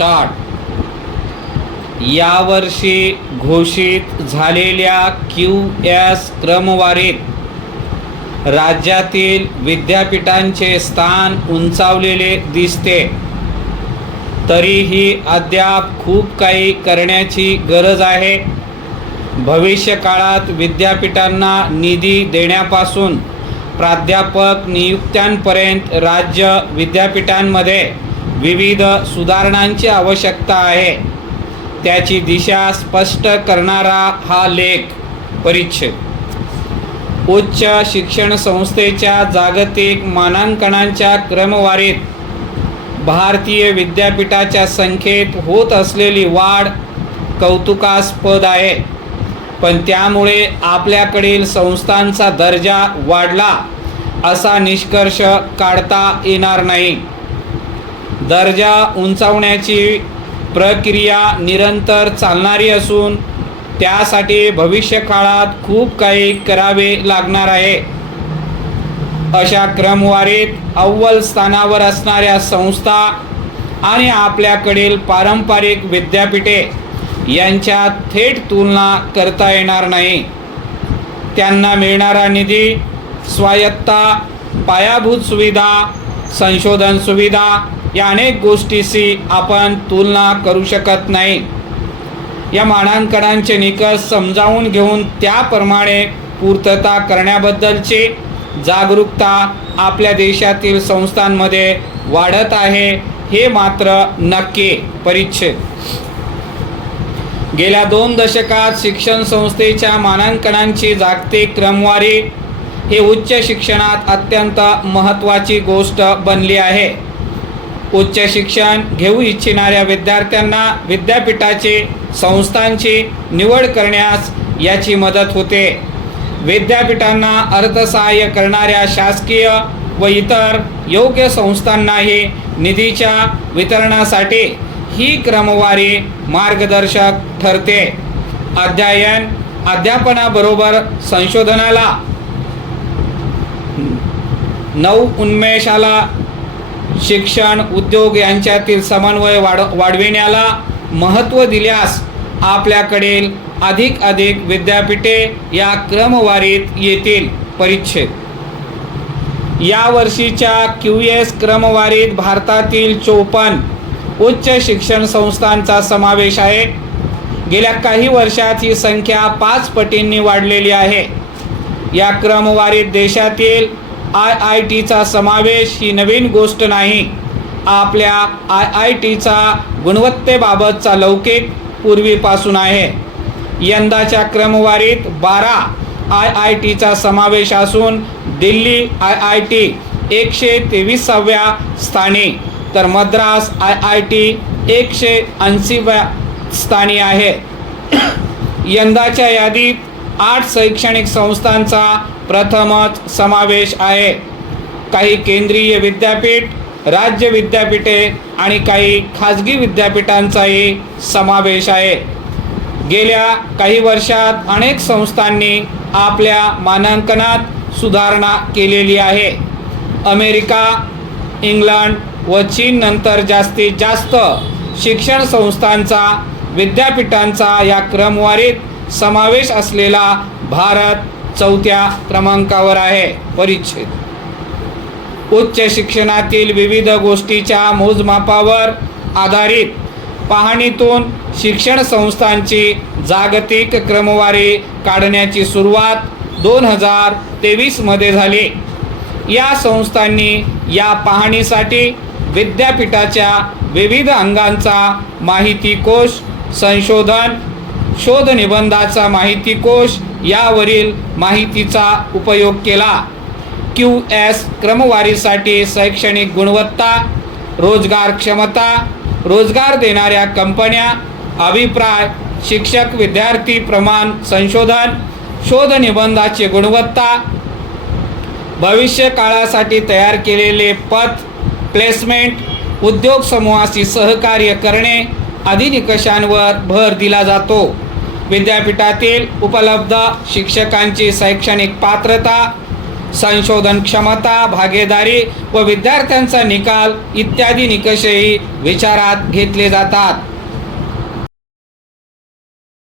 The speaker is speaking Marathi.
स्टार्ट. यावर्षी घोषित झालेल्या QS क्रमवारीत राज्यातील विद्यापीठांचे स्थान उंचावलेले दिसते. तरीही अद्याप खूप काही करण्याची गरज आहे. भविष्य काळात विद्यापीठांना निधी देण्यापासून प्राध्यापक नियुक्त्यांपर्यंत राज्य विद्यापीठांमध्ये विविध सुधारणांची आवश्यकता आहे. त्याची दिशा स्पष्ट करणारा हा लेख परिच्छेद. उच्च शिक्षण संस्थेच्या जागतिक मानांकनांच्या क्रमवारीत भारतीय विद्यापीठाच्या संख्येत होत असलेली वाढ कौतुकास्पद आहे. पण त्यामुळे आपल्याकडील संस्थांचा दर्जा वाढला असा निष्कर्ष काढता येणार नाही. दर्जा उंचावण्याची प्रक्रिया निरंतर चालणारी असून त्यासाठी भविष्यकाळात खूप काही करावे लागणार आहे. अशा क्रमवारीत अव्वल स्थानावर असणाऱ्या संस्था आणि आपल्याकडील पारंपरिक विद्यापीठे यांच्यात थेट तुलना करता येणार नाही. त्यांना मिळणारा निधी, स्वायत्ता, पायाभूत सुविधा, संशोधन सुविधा या अनेक गोष्टीशी आपण तुलना करू शकत नाही. या मानांकनांचे निकष समजावून घेऊन त्याप्रमाणे पूर्तता करण्याबद्दलची जागरूकता आपल्या देशातील संस्थांमध्ये वाढत आहे हे मात्र नक्की. परिच्छेद. गेल्या 2 दशकात शिक्षण संस्थेच्या मानांकनांची जागतिक क्रमवारी हे उच्च शिक्षणात अत्यंत महत्त्वाची गोष्ट बनली आहे. उच्च शिक्षण घेऊ इच्छिणाऱ्या विद्यार्थ्यांना विद्यापीठाची संस्थांची निवड करण्यास याची मदत होते. विद्यापीठांना अर्थसहाय्य करणाऱ्या शासकीय व इतर योग्य संस्थांनाही निधीच्या वितरणासाठी ही क्रमवारी मार्गदर्शक ठरते. अध्यापनाबरोबर संशोधनाला, नवोन्मेषाला, शिक्षण उद्योग यांच्यातील समन्वय वाढविण्याला महत्त्व दिल्यास आपल्याकडील अधिक विद्यापीठे या क्रमवारीत येतील. परिच्छेद. या वर्षीच्या QS क्रमवारीत भारतातील 54 उच्च शिक्षण संस्थांचा समावेश आहे. गेल्या काही वर्षात ही संख्या 5 पटींनी वाढलेली आहे. या क्रमवारीत देशातील IITचा समावेश ही नवीन गोष्ट नाही. आपल्या IITचा गुणवत्तेबाबतचा लौकिक पूर्वीपासून आहे. यंदाच्या क्रमवारीत 12 IITचा समावेश असून दिल्ली IIT 123व्या स्थानी तर मद्रास IIT 180व्या स्थानी आहे. यंदाच्या यादीत 8 शैक्षणिक संस्थांचा प्रथमच समावेश आहे. काही केंद्रीय विद्यापीठ, राज्य विद्यापीठे आणि काही खाजगी विद्यापीठांचाही समावेश आहे. गेल्या काही वर्षात अनेक संस्थांनी आपल्या मानांकनात सुधारणा केलेली आहे. अमेरिका, इंग्लंड व चीन नंतर जास्तीत जास्त शिक्षण संस्थांचा, विद्यापीठांचा या क्रमवारीत समावेश असलेला भारत 4थ्या क्रमांकावर आहे. परिच्छेद. उच्च शिक्षणातील विविध गोष्टीच्या मोजमापावर आधारित पाहणीतून शिक्षण संस्थांची जागतिक क्रमवारी काढण्याची सुरुवात 2023 मध्ये झाली. या संस्थांनी या पाहणीसाठी विद्यापीठाच्या विविध अंगांचा माहितीकोश, संशोधन, शोध निबंधाचा माहितीकोश यावरील माहितीचा उपयोग केला. QS क्रमवारीसाठी शैक्षणिक गुणवत्ता, रोजगार क्षमता, रोजगार देणाऱ्या कंपन्या, अभिप्राय, शिक्षक विद्यार्थी प्रमाण, संशोधन, शोध निबंधाची गुणवत्ता, भविष्य काळासाठी तयार केलेले पथ, प्लेसमेंट, उद्योग समूहाशी सहकार्य करणे आदी निकषांवर भर दिला जातो. विद्यापीठातील उपलब्ध शिक्षकांची शैक्षणिक पात्रता, संशोधन क्षमता, भागीदारी व विद्यार्थ्यांचा निकाल इत्यादी निकषही विचारात घेतले जातात.